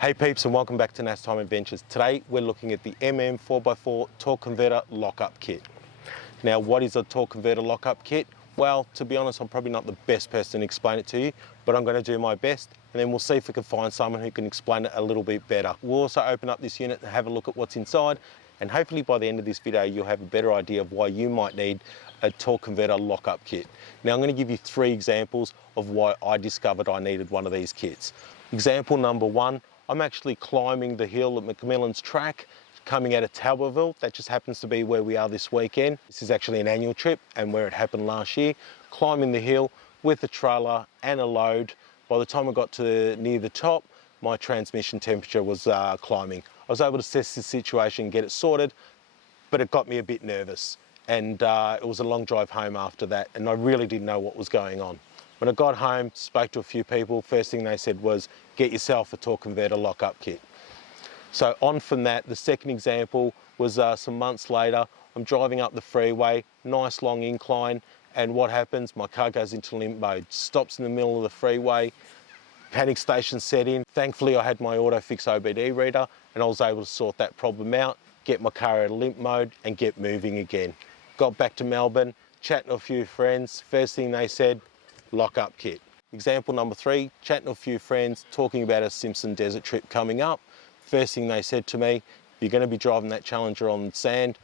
Hey peeps, and welcome back to NasTime Adventures. Today we're looking at the MM4x4 torque converter lockup kit. Now, what is a torque converter lockup kit? Well, to be honest, I'm probably not the best person to explain it to you, but I'm going to do my best, and then we'll see if we can find someone who can explain it a little bit better. We'll also open up this unit and have a look at what's inside, and hopefully by the end of this video you'll have a better idea of why you might need a torque converter lockup kit. Now, I'm going to give you 3 examples of why I discovered I needed one of these kits. Example number 1, I'm actually climbing the hill at McMillan's track, coming out of Talbottville. That just happens to be where we are this weekend. This is actually an annual trip and where it happened last year. Climbing the hill with a trailer and a load. By the time I got to near the top, my transmission temperature was climbing. I was able to assess the situation and get it sorted, but it got me a bit nervous. And it was a long drive home after that, and I really didn't know what was going on. When I got home, spoke to a few people, first thing they said was, get yourself a torque converter lockup kit. So on from that, the second example was some months later. I'm driving up the freeway, nice long incline, and what happens? My car goes into limp mode, stops in the middle of the freeway, panic station set in. Thankfully, I had my AutoFix OBD reader, and I was able to sort that problem out, get my car out of limp mode, and get moving again. Got back to Melbourne, chatting to a few friends. First thing they said, lockup kit. Example number 3, chatting to a few friends, talking about a Simpson desert trip coming up. First thing they said to me, you're going to be driving that Challenger on sand,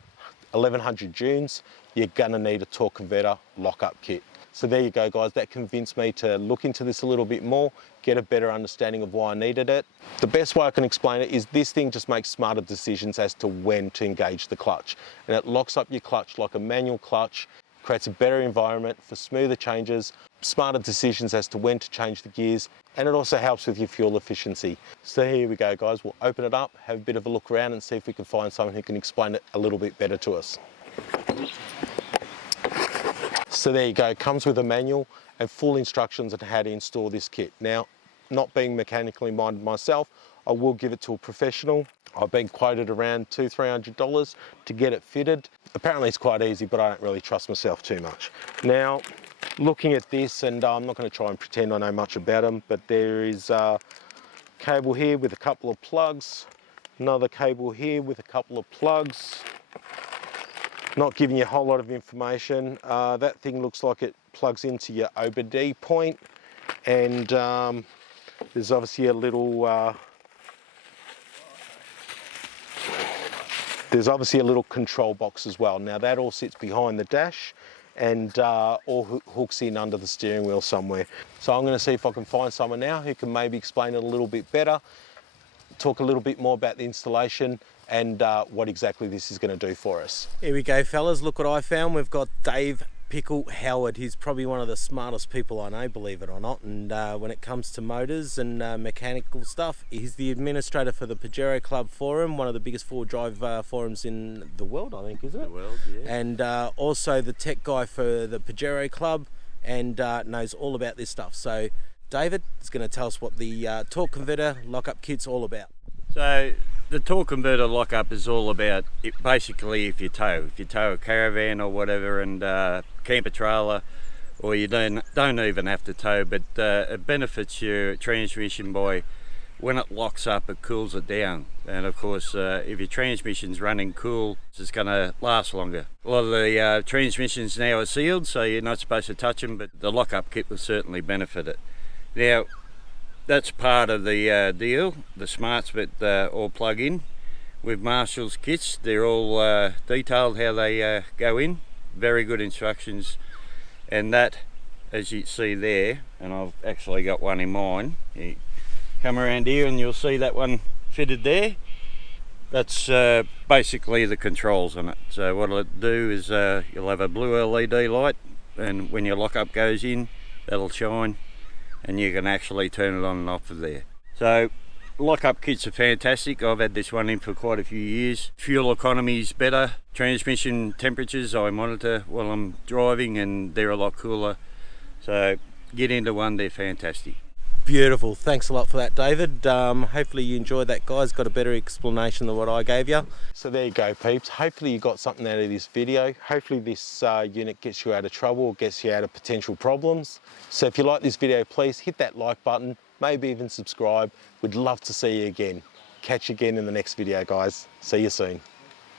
1100 dunes, you're going to need a torque converter lockup kit. So there you go, guys. That convinced me to look into this a little bit more, get a better understanding of why I needed it. The best way I can explain it is this thing just makes smarter decisions as to when to engage the clutch. And it locks up your clutch like a manual clutch, creates a better environment for smoother changes, smarter decisions as to when to change the gears, and it also helps with your fuel efficiency. So here we go, guys. We'll open it up, have a bit of a look around and see if we can find someone who can explain it a little bit better to us. So there you go, it comes with a manual and full instructions on how to install this kit. Now, not being mechanically minded myself, I will give it to a professional. I've been quoted around $200–300 to get it fitted. Apparently it's quite easy, but I don't really trust myself too much. Now, looking at this, and I'm not going to try and pretend I know much about them, but there is a cable here with a couple of plugs, another cable here with a couple of plugs. Not giving you a whole lot of information. That thing looks like it plugs into your OBD point, and there's obviously a little control box as well. Now that all sits behind the dash and all hooks in under the steering wheel somewhere. So I'm going to see if I can find someone now who can maybe explain it a little bit better, talk a little bit more about the installation and what exactly this is going to do for us. Here we go, fellas. Look what I found. We've got Dave Pickle Howard. He's probably one of the smartest people I know, believe it or not, and when it comes to motors and mechanical stuff, he's the administrator for the Pajero Club Forum, one of the biggest four-wheel drive forums in the world, I think, isn't it? The world, yeah. And also the tech guy for the Pajero Club, and knows all about this stuff. So David is going to tell us what the torque converter lockup kit's all about. So the torque converter lockup is all about basically if you tow a caravan or whatever, and camper trailer, or you don't even have to tow, but it benefits your transmission by when it locks up, it cools it down. And of course, if your transmission's running cool, it's going to last longer. A lot of the transmissions now are sealed, so you're not supposed to touch them, but the lockup kit will certainly benefit it. Now, that's part of the deal. The smarts that all plug in with Marshall's kits. They're all detailed how they go in. Very good instructions. And that, as you see there, and I've actually got one in mine. You come around here and you'll see that one fitted there. That's basically the controls on it. So what it'll do is you'll have a blue LED light, and when your lockup goes in, that'll shine, and you can actually turn it on and off of there. So lockup kits are fantastic. I've had this one in for quite a few years. Fuel economy is better. Transmission temperatures I monitor while I'm driving, and they're a lot cooler. So get into one, they're fantastic. Beautiful, thanks a lot for that, David. Hopefully you enjoyed that, guys. Got a better explanation than what I gave you. So there you go, peeps. Hopefully you got something out of this video. Hopefully this unit gets you out of trouble or gets you out of potential problems. So if you like this video, please hit that like button, maybe even subscribe. We'd love to see you again. Catch you again in the next video, guys. See you soon.